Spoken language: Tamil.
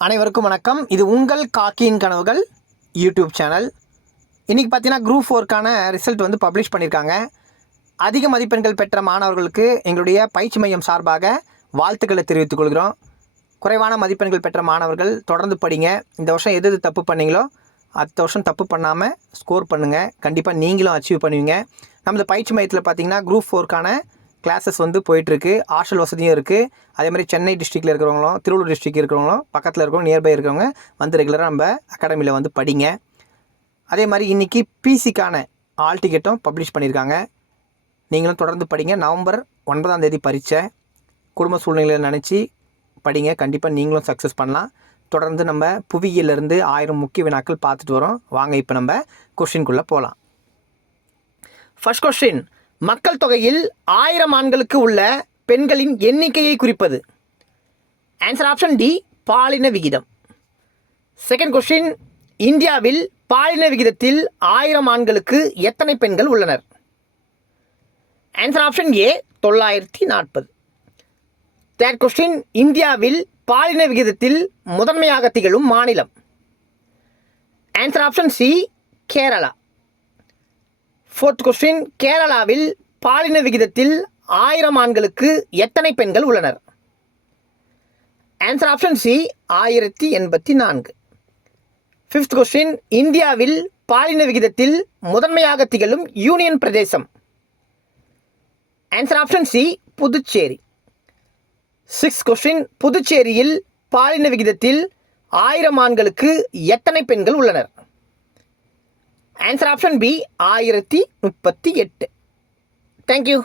அனைவருக்கும் வணக்கம். இது உங்கள் காக்கியின் கனவுகள் யூடியூப் சேனல். இன்றைக்கி பார்த்தீங்கன்னா குரூப் 4க்கான ரிசல்ட் வந்து பப்ளிஷ் பண்ணியிருக்காங்க. அதிக மதிப்பெண்கள் பெற்ற மாணவர்களுக்கு எங்களுடைய பயிற்சி மையம் சார்பாக வாழ்த்துக்களை தெரிவித்துக் கொள்கிறோம். குறைவான மதிப்பெண்கள் பெற்ற மாணவர்கள் தொடர்ந்து படிங்க. இந்த வருஷம் எது தப்பு பண்ணீங்களோ அடுத்த வருஷம் தப்பு பண்ணாமல் ஸ்கோர் பண்ணுங்கள். கண்டிப்பாக நீங்களும் அச்சீவ் பண்ணுவீங்க. நமது பயிற்சி மையத்தில் பார்த்தீங்கன்னா குரூப் 4க்கான கிளாஸஸ் வந்து போயிட்டுருக்கு. ஹாஸ்டல் வசதியும் இருக்குது. அதே மாதிரி சென்னை டிஸ்ட்ரிக்டில் இருக்கிறவங்களும் திருவள்ளூர் டிஸ்ட்ரிக்ட் இருக்கிறவங்களும் பக்கத்தில் இருக்கிறவங்க நியர்பை இருக்கிறவங்க வந்து ரெகுலராக நம்ம அகாடமியில் வந்து படிங்க. அதே மாதிரி இன்றைக்கி பிசிக்கான ஆல் டிக்கெட்டும் பப்ளிஷ் பண்ணியிருக்காங்க. நீங்களும் தொடர்ந்து படிங்க. நவம்பர் 9ஆம் தேதி பரீட்சை. குடும்ப சூழ்நிலையை நினச்சி படிங்க. கண்டிப்பாக நீங்களும் சக்ஸஸ் பண்ணலாம். தொடர்ந்து நம்ம புவியியலிருந்து 1000 முக்கிய வினாக்கள் பார்த்துட்டு வரோம். வாங்க இப்போ நம்ம கொஸ்டின்குள்ளே போகலாம். ஃபர்ஸ்ட் கொஸ்டின், மக்கள் தொகையில் 1000 ஆண்களுக்கு உள்ள பெண்களின் எண்ணிக்கையை குறிப்பது. ஆன்சர் ஆப்ஷன் டி, பாலின விகிதம். செகண்ட் கொஸ்டின், இந்தியாவில் பாலின விகிதத்தில் 1000 ஆண்களுக்கு எத்தனை பெண்கள் உள்ளனர்? Answer option A, 940. Third question, இந்தியாவில் பாலின விகிதத்தில் முதன்மையாக திகழும் மாநிலம். Answer option C, Kerala. Fourth question, கேரளாவில் பாலின விகிதத்தில் 1000 ஆண்களுக்கு எத்தனை பெண்கள் உள்ளனர்? Answer option C, 1084. Fifth question, இந்தியாவில் பாலின விகிதத்தில் முதன்மையாக திகழும் யூனியன் பிரதேசம். Answer option C, Puducherry. Sixth question, புதுச்சேரியில் பாலின விகிதத்தில் 1000 ஆண்களுக்கு எத்தனை பெண்கள் உள்ளனர்? Answer option B, 1038. தேங்க்யூ.